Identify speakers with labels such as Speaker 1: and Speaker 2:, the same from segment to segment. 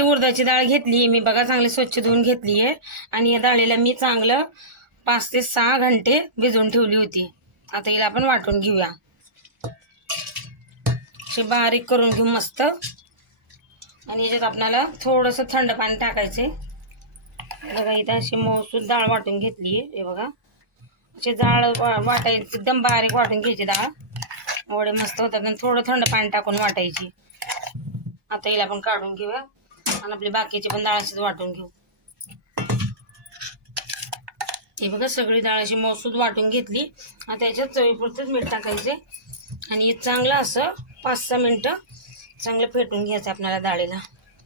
Speaker 1: ती उडदाची डाळ घेतली मी बघा चांगली स्वच्छ धुवून घेतली आहे. आणि या डाळीला मी चांगलं पाच ते सहा घंटे भिजवून ठेवली होती. आता हिला आपण वाटून घेऊया. अशी बारीक करून घेऊ मस्त. आणि याच्यात आपल्याला थोडंसं थंड पाणी टाकायचे बघा इथं अशी मऊसूद डाळ वाटून घेतली आहे. हे बघा. अशी डाळ वा- वाटायची एकदम बारीक वाटून घ्यायची डाळ. वडे मस्त होतात आणि थोडं थंड पाणी टाकून वाटायची. आता हिला आपण काढून घेऊया. आणि आपले बाकीचे पण डाळ अशीच वाटून घेऊ. हे बघा सगळी डाळ अशी मसूद वाटून घेतली. आणि त्याच्यात चवीपुरतंच मीठ टाकायचे. आणि हे चांगलं असं पाच सहा मिनटं चांगलं फेटून घ्यायचं आपल्याला डाळीला.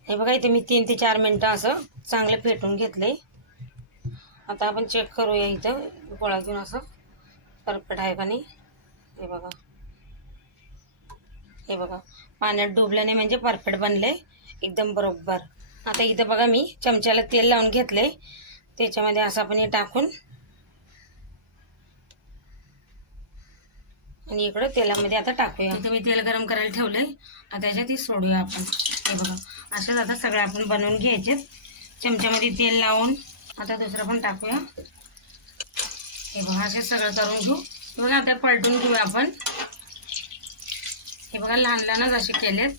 Speaker 1: हे बघा इथे मी तीन ते चार मिनटं असं चांगलं फेटून घेतलंय. आता आपण चेक करूया इथं गोळा घेऊन असं परफेक्ट आहे का नाही. हे बघा. हे बघा. पाण्यात डुबल्याने म्हणजे परफेक्ट बनले. एकदम बरोबर. आता इथं बघा मी चमच्याला तेल लावून घेतले त्याच्यामध्ये असं आपण हे टाकून आणि इकडं तेलामध्ये आता टाकूया. इथं मी तेल गरम करायला ठेवलंय. आता याच्यात ती सोडूया आपण. हे बघा. असंच आता सगळं आपण बनवून घ्यायचे चमच्यामध्ये तेल लावून आता दुसरं पण टाकूया. हे बघा असे सगळं करून घेऊ. बघा आता पलटून घेऊया आपण. हे बघा लहान लहानच असे केलेत.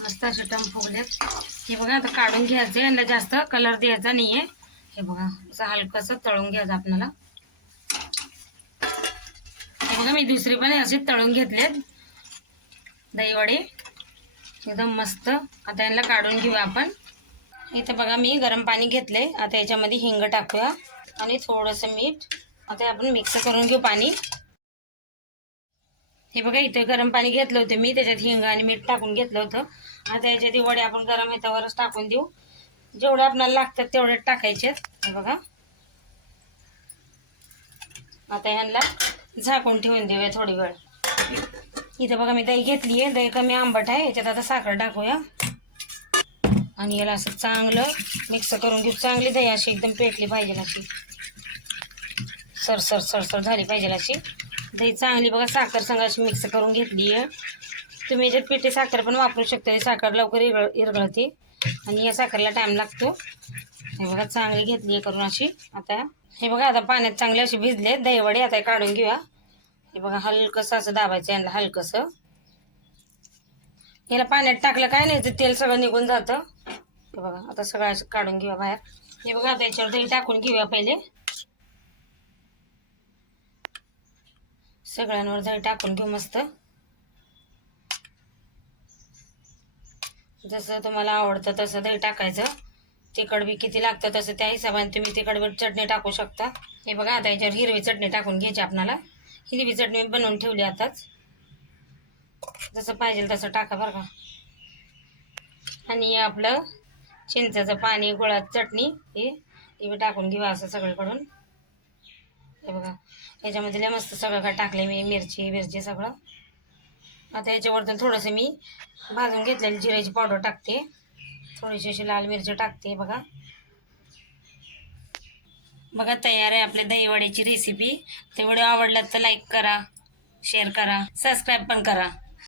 Speaker 1: मस्त असे टम फुगलेत. हे बघा आता काढून घ्यायचे यांना जास्त कलर द्यायचा नाहीये. हे बघा असं हलकंसं तळून घ्यायचं आपल्याला हे बघा मी दुसरी पण असे तळून घेतलेत. दहीवडे. एकदम मस्त. आता यांना काढून घेऊया आपण. इथं बघा मी गरम पाणी घेतले आता याच्यामध्ये हिंग टाकूया. आणि थोडंसं मीठ. आता आपण मिक्स करून घेऊ पाणी. हे बघा इथं गरम पाणी घेतलं होतं मी त्याच्यात हिंग आणि मीठ टाकून घेतलं होतं. आता याच्यात वडे आपण गरम ह्याच्यावरच टाकून देऊ. जेवढे आपल्याला लागतात तेवढे टाकायचे हे बघा. आता ह्यांना झाकून ठेवून देऊया थोडी वेळ. इथं बघा मी दही घेतली आहे. दही कमी आंबट आहे. याच्यात आता साखर टाकूया. आणि याला असं चांगलं मिक्स करून घेऊ. चांगली दही अशी एकदम पेटली पाहिजे अशी. सरसर सरसर झाली पाहिजे अशी. दही चांगली बघा साखर संग अशी मिक्स करून घेतली आहे. तुम्ही याच्यात पिठी साखर पण वापरू शकता. ही साखर लवकर इरळ इरगळते. आणि या साखरेला टाईम लागतो. हे बघा चांगली घेतली आहे करून अशी. आता हे बघा आता पाण्यात चांगले अशी भिजले दहीवडे आता हे काढून घेऊया. हे बघा हलकंसं असं दाबायचं यांना हलकंसं. याला पाण्यात टाकलं काय नाही ते तेल सगळं निघून जातं. हे बघा आता सगळं काढून घेऊया बाहेर. हे बघा आता याच्यावर दही टाकून घेऊया पहिले. सगळ्यांवर दही टाकून घेऊ मस्त. जसं तुम्हाला आवडतं तसं दही टाकायचं. तिखट बी किती लागतं तसं त्या हिशोबाने तुम्ही तिखट बी चटणी टाकू शकता. हे बघा आता याच्यावर हिरवी चटणी टाकून घ्यायची आपणाला. हिरवी चटणी बनवून ठेवली आताच. जसं पाहिजे तसं टाका बरं का. आणि आपलं चिंचाचं पाणी गुळात चटणी हे हे बी टाकून घेऊ असं सगळीकडून. हे बघा. याच्यामध्ये लय मस्त सगळं काय टाकले मी मिरची मिरची सगळं. आता याच्यावरतून थोडंसं मी भाजून घेतलेली जिऱ्याची पावडर टाकते. थोडीशी अशी लाल मिरची टाकते बघा. बघा तयार आहे आपल्या दहीवड्याची रेसिपी ते व्हिडिओ आवडला तर लाईक करा शेअर करा सबस्क्राईब पण करा.